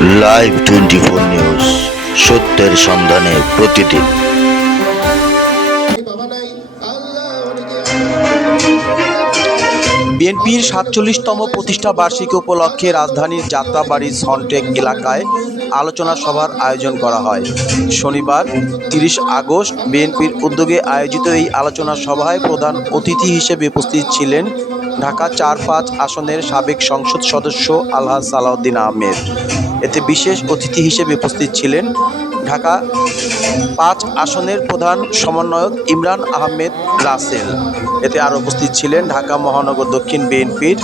Live twenty four news সত্যের সন্ধানে প্রতিদিন। বিএনপির সাতচল্লিশতম প্রতিষ্ঠা বার্ষিকী উপলক্ষে রাজধানীর যাত্রাবাড়ি সনটেক এলাকায় আলোচনা সভার আয়োজন করা হয়। শনিবার, তিরিশ আগস্ট, বিএনপির উদ্যোগে আয়োজিত এই আলোচনা সভায় প্রধান অতিথি হিসেবে উপস্থিত ছিলেন ঢাকা চার পাঁচ আসনের সাবেক সংসদ সদস্য আলহাজ সালাউদ্দিন আহমেদ। এতে বিশেষ অতিথি হিসেবে উপস্থিত ছিলেন ঢাকা, পাঁচ আসনের প্রধান সমন্বয়ক ইমরান আহমেদ রাসেল। এতে আরও উপস্থিত ছিলেন ঢাকা মহানগর দক্ষিণ বিএনপির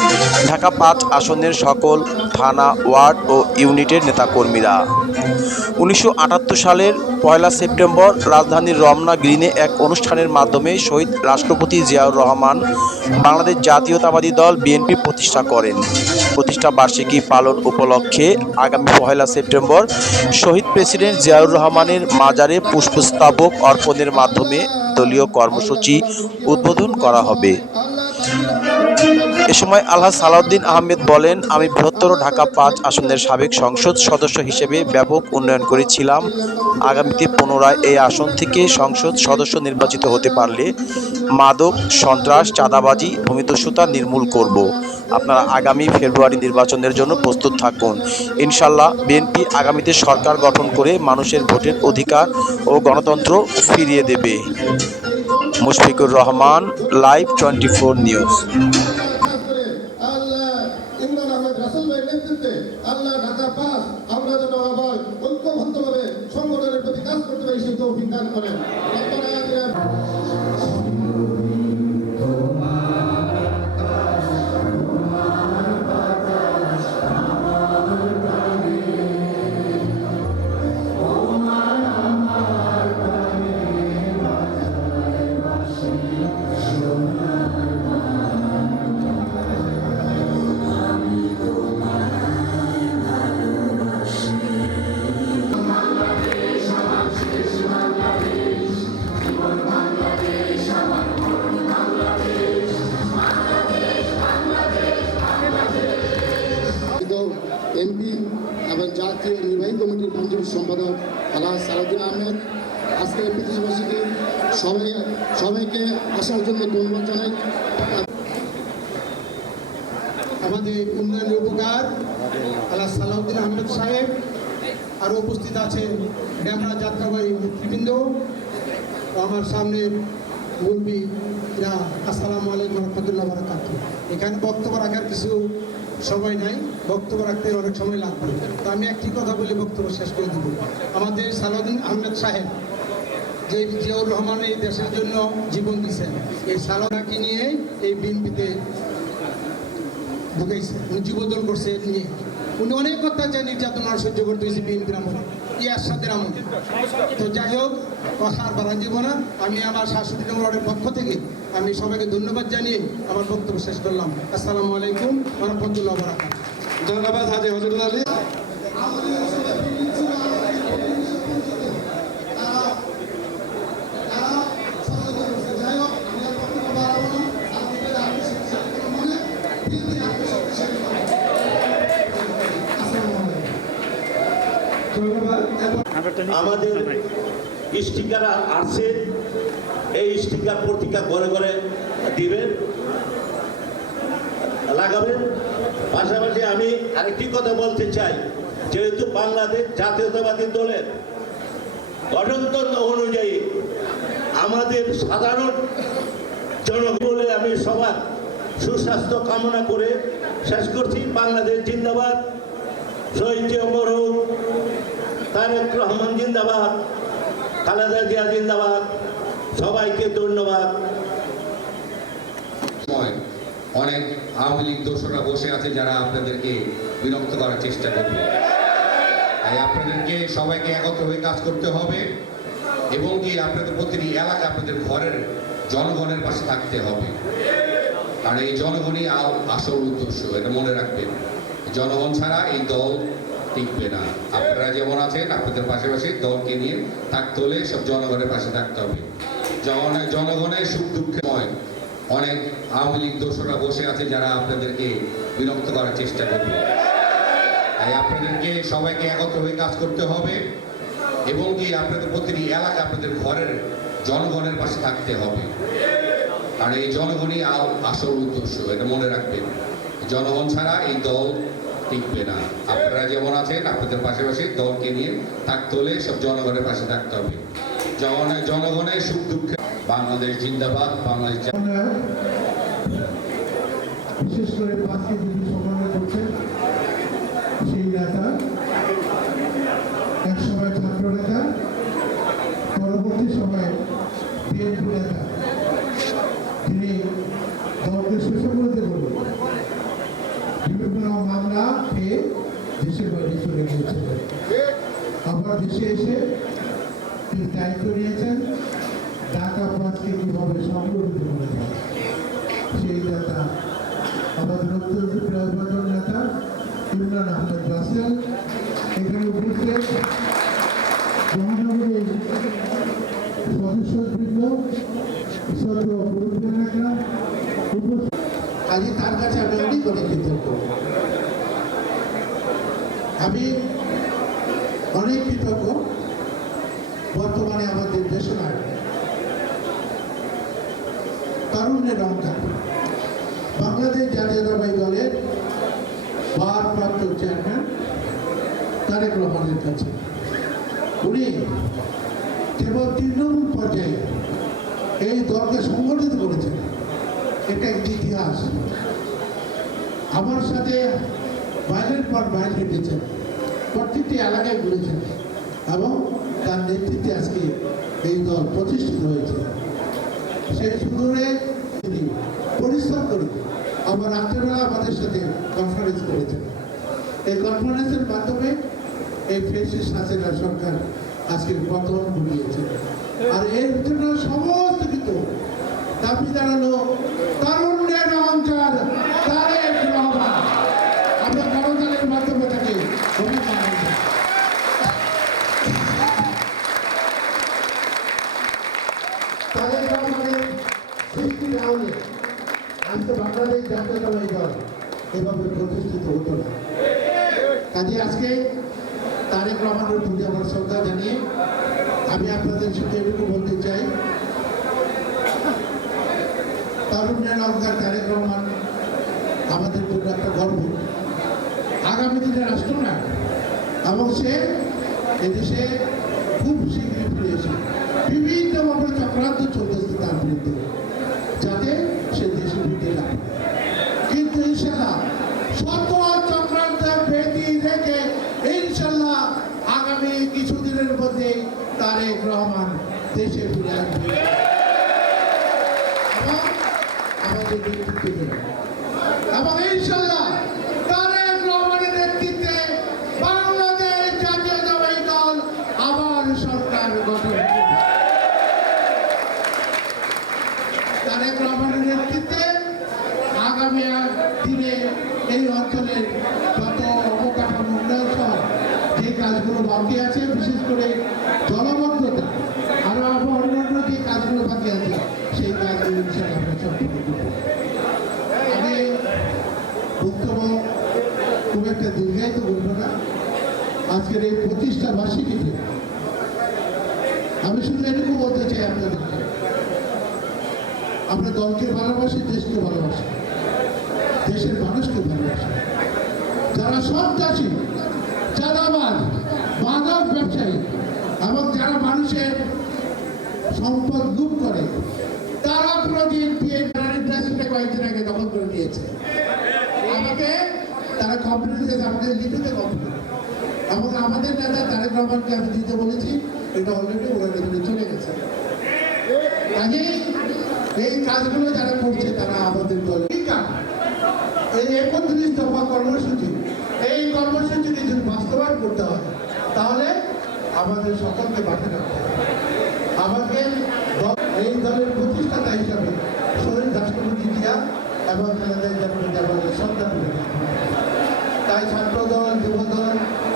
ঢাকা পাঁচ আসনের সকল থানা, ওয়ার্ড ও ইউনিটের নেতাকর্মীরা। উনিশশো আটাত্তর সালের পয়লা সেপ্টেম্বর রাজধানীর রমনা গ্রিনে এক অনুষ্ঠানের মাধ্যমে শহীদ রাষ্ট্রপতি জিয়াউর রহমান বাংলাদেশ জাতীয়তাবাদী দল বিএনপি প্রতিষ্ঠা করেন। প্রতিষ্ঠা বার্ষিকী পালন উপলক্ষে আগামী পয়লা সেপ্টেম্বর শহীদ প্রেসিডেন্ট জিয়াউর রহমানের মাজারে পুষ্পস্তাবক অর্পণের মাধ্যমে দলীয় কর্মসূচি উদ্বোধন করা হবে। এ সময় আল্লাহ সালাউদ্দিন আহমেদ বলেন, আমি বৃহত্তর ঢাকা পাঁচ আসনের সাবেক সংসদ সদস্য হিসেবে ব্যাপক উন্নয়ন করেছিলাম। আগামীতে পুনরায় এই আসন থেকে সংসদ সদস্য নির্বাচিত হতে পারলে মাদক, সন্ত্রাস, চাঁদাবাজি ভূমিদস্যুতা নির্মূল করব। আপনারা আগামী ফেব্রুয়ারি নির্বাচনের জন্য প্রস্তুত থাকুন। ইনশাল্লাহ বিএনপি আগামীতে সরকার গঠন করে মানুষের ভোটের অধিকার ও গণতন্ত্র ফিরিয়ে দেবে। Mushfiqur Rahman, live twenty four news করে আল্লাহ ইমরান আহমেদ রাসেল ভাইয়ের নেতৃত্বে আল্লাহ ঢাকা পাস আমরা যেন আবার ঐক্যবদ্ধভাবে সংগঠনের প্রতি কাজ করতে পারি সেই তৌফিক দান করেন। পঞ্চম সম্পাদক আল্লাহ সালাউদ্দিন আহমেদ। আজকে প্রতিষ্ঠাবার্ষিকী সবাই সবাইকে আসার জন্য ধন্যবাদ জানাই। আমাদের উন্নয়নের উপকার আল্লাহ সালাউদ্দিন আহমেদ সাহেব। আরও উপস্থিত আছেন ড্যামরা যাত্রাবাড়ি নেতৃবৃন্দ। আমার সামনে মুরবি আসসালামু আলাইকুম রহমতুল্লাহ বারাকাত এখানে বক্তব্য রাখার কিছু সময় নাই, বক্তব্য রাখতে অনেক সময় লাগবে। তো আমি একটি কথা বলে বক্তব্য শেষ করে দেব। আমাদের সালাউদ্দিন আহমেদ সাহেব, যে জিয়াউর রহমান এই দেশের জন্য জীবন দিয়েছেন, এই সালাদাকে নিয়ে এই বিএনপিতে ঢুকেছে, উনি জীবদল করছে, নিয়ে। উনি অনেক অত্যাচার, নির্যাতন আর সহ্য করতে হয়েছে বিএনপির আমলে। ইয়ার সাথে নাম তো যাই হোক, কথা আর বাড়ান যাব না। আমি আমার শাশুড়ি নম্বরের পক্ষ থেকে আমি সবাইকে ধন্যবাদ জানিয়ে আমার বক্তব্য শেষ করলাম। আসসালামু আলাইকুম রহমতুল্লাহ বরাকাত ধন্যবাদ হাজি হজরত আলী। আমাদের স্টিকার আছে এই স্টিকার পত্রিকা ঘরে ঘরে দিবেন লাগাবেন। পাশাপাশি আমি আরেকটি কথা বলতে চাই যেহেতু বাংলাদেশ জাতীয়তাবাদী দলের গঠনতন্ত্র অনুযায়ী আমাদের সাধারণ জনগণ বলে আমি সবার সুস্বাস্থ্য কামনা করে শেষ করছি। বাংলাদেশ জিন্দাবাদ। শহীদ মরহুম তারেক রহমান জিন্দাবাদ, খালেদা জিয়া জিন্দাবাদ, সবাইকে ধন্যবাদ। অনেক আওয়ামী লীগ দোষরা বসে আছে যারা আপনাদেরকে বিরক্ত করার চেষ্টা করবে। তাই আপনাদেরকে সবাইকে একত্র হয়ে কাজ করতে হবে এবং কি আপনাদের প্রতিটি এলাকা আপনাদের ঘরের জনগণের পাশে থাকতে হবে। কারণ এই জনগণই আসল উদ্দেশ্য, এটা মনে রাখবেন। জনগণ ছাড়া এই দল টিকবে না আপনারা যেমন আছেন, আপনাদের পাশাপাশি দলকে নিয়ে থাকতে হলে সব জনগণের পাশে থাকতে হবে। জনগণের সুখ দুঃখের সময় অনেক আওয়ামী লীগ দোষরা বসে আছে যারা আপনাদেরকে বিরক্ত করার চেষ্টা করবে। তাই আপনাদেরকে সবাইকে একত্র হয়ে কাজ করতে হবে এবং কি আপনাদের প্রতিটি এলাকা, আপনাদের ঘরের জনগণের পাশে থাকতে হবে। কারণ এই জনগণই আসল উদ্দেশ্য, এটা মনে রাখবেন। জনগণ ছাড়া এই দল টিকবে না। আপনারা যেমন আছেন, আপনাদের পাশাপাশি দলকে নিয়ে থাকতে হলে সব জনগণের পাশে থাকতে হবে। জনগণের সুখ দুঃখে বাংলাদেশ জিন্দাবাদ, বাংলাদেশ বিশেষ করে পাঁচকে যিনি সমন্বয় করছেন সেই নেতা এক সময় ছাত্র নেতা পরবর্তী সময়ে বিএনপি নেতা তিনি দলকে সুসংগত করবেন বিভিন্ন মামলা পেয়ে দেশের বাইরে চলে গিয়েছিলেন আবার দেশে এসে তিনি দায়িত্ব নিয়েছেন ঢাকা পাঁচকে কীভাবে সংগঠিত সেই নেতা আমাদের অত্যন্ত নেতা, ইমরান আহমেদ রাসেল। এখানে উপস্থিত মহানগরীর সদস্যবৃন্দ উপস্থিত। তার কাছে আমি অনেক কৃতজ্ঞ। আমি অনেক কৃতজ্ঞ বর্তমানে আমাদের দেশের তারুণ্যের অঙ্কার বাংলাদেশ জাতীয়তাবাদী দলের ভারপ্রাপ্ত চেয়ারম্যান তারেক রহমানের কাছে। উনি কেবল তৃণমূল পর্যায়ে এই দলকে সংগঠিত করেছেন। এটা একটি ইতিহাস। আমার সাথে বাইরের পর বাইরে হেঁটেছেন প্রত্যেকটি এলাকায় ঘুরেছেন এবং তার নেতৃত্বে আজকে এই দল প্রতিষ্ঠিত হয়েছে। সেই সুদূরে তিনি পরিশ্রম করে আবার রাত্রেবেলা আমাদের সাথে কনফারেন্স করেছেন। এই কনফারেন্সের মাধ্যমে এই ফেসিস হাসিনা সরকার আজকে পতন ঘটিয়েছে। আর এর জন্য সমস্ত কিছু দাবি দাঁড়াল তারুণ্যের অহংকার তারেক তাদের রহমানের সৃষ্টি না হলে আজকে বাংলাদেশ জাতীয়তাবাদী দল এভাবে প্রতিষ্ঠিত হতো না। আজকে তারেক রহমানের প্রতি আমার শ্রদ্ধা জানিয়ে আমি আপনাদের সাথে এটুকু বলতে চাই তারুণ্যের অঙ্কার তারেক রহমান আমাদের জন্য একটা গর্ব। আগামী দিনে রাষ্ট্রনায়ক এবং সে এদেশে খুব বিভিন্নভাবে চক্রান্ত চলতেছে তার বিরুদ্ধে যাতে সে দেশে ফিরতে না কিন্তু ইনশাল্লাহ, শত চক্রান্ত রেখে ইনশাল্লাহ আগামী কিছুদিনের মধ্যে তারেক রহমান দেশে ফিরে আসবে। এবং আমাদের এবং ইনশাল্লাহ আজকের এই প্রতিষ্ঠা বার্ষিকীতে আমি শুধু এটুকু বলতে চাই আপনাদেরকে আমরা দলকে ভালোবাসি, দেশকে ভালোবাসি, দেশের মানুষকে ভালোবাসি। যারা সন্ত্রাসী চাঁদাবাজ মাদক ব্যবসায়ী এবং যারা মানুষের সম্পদ লুট করে, তারা কোনোদিন ইন্ডাস্ট্রিটা কয়েকদিন আগে দখল করে নিয়েছে। আমাকে তারা কমপ্লেন দিয়েছে আমাদের লিখিত কমপ্লেন এবং আমাদের নেতা তারেক রহমানকে আমি দিতে বলেছি, এটা অলরেডি ওরা রেখে চলে গেছে। এই কাজগুলো যারা করছে, তারা আমাদের দলে। এই একত্রিশ দফা কর্মসূচি, এই কর্মসূচি যদি বাস্তবায়ন করতে হয়, তাহলে আমাদের সকলকে মাঠে রাখতে আমাকে এই দলের প্রতিষ্ঠাতা হিসাবে শহীদ রাষ্ট্রপতি জিয়া এবং খালেদা জিয়ার প্রতি তাই ছাত্র